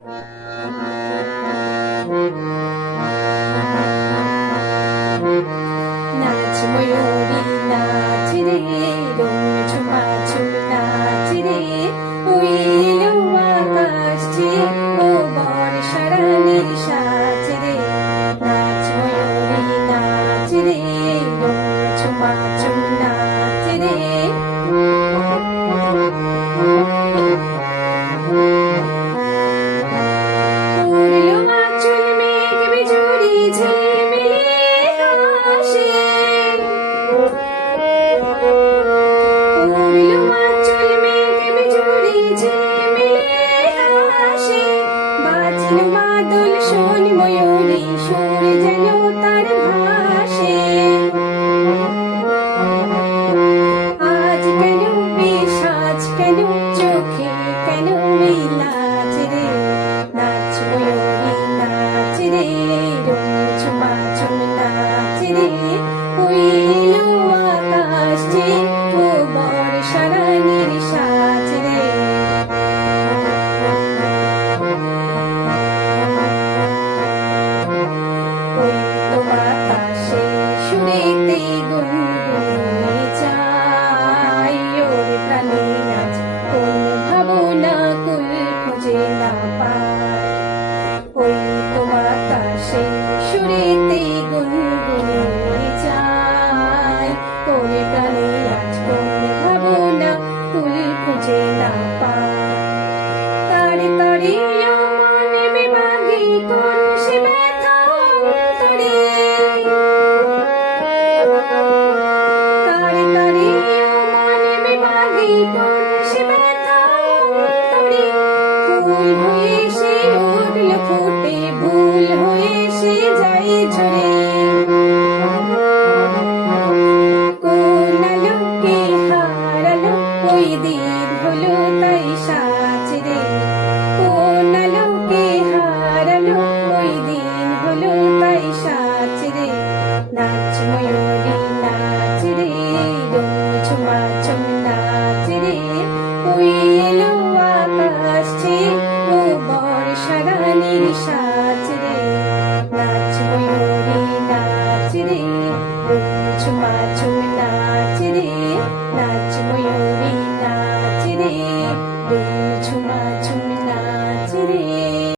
নাচ ময়ূরী নাচ রে, রঙ ঝুমাঝুম নাচ রে, ওই এলো আকাশ ছেয়ে ও বর্ষা রানীর সাজ রে। নাচ ময়ূরী নাচ রে, রঙ ঝুমাঝুম নাচ রে। উড়লো আঁচল মেঘ বিজুড়ি ঝিলমিলে হাসে। উড়লো আঁচল মেঘ বিজুড়ি ঝিলমিলে হাসে। বাজলো মাদল শোন ময়ূরী সুর যেন তার ভাসে। আজ কেন বেশ আজ কেন চোখে কেন এই লাজ রে। নাচ ময়ূরী নাচ রে, রঙ ঝুমাঝুম নাচ রে, ওই এলো আকাশ ছেয়ে ও বর্ষা রানীর সাজ রে। ওই তো বাতাসে সুরেতে গুনগুনিয়ে যায় ওর প্রাণে আজ কোন ভাবনা কুল খুঁজে না পায়। ওই তো বাতাসে সুরেতে গুনগুনিয়ে যায় ওর প্রাণে আজ কোন ভাবনা কুল খুঁজে না পায়। তারে তারে মনে বিভাগে কোন সে ব্যথা অন্তরে। তারে তারে মনে বিভাগে কোন সে ব্যথা অন্তরে। ফুল হয়ে সে উঠল ফুটে, ভুল হয়ে সে যায় ঝরে। কোন আলোকে হারালো ওই দিন হলো তাই সাজ রে।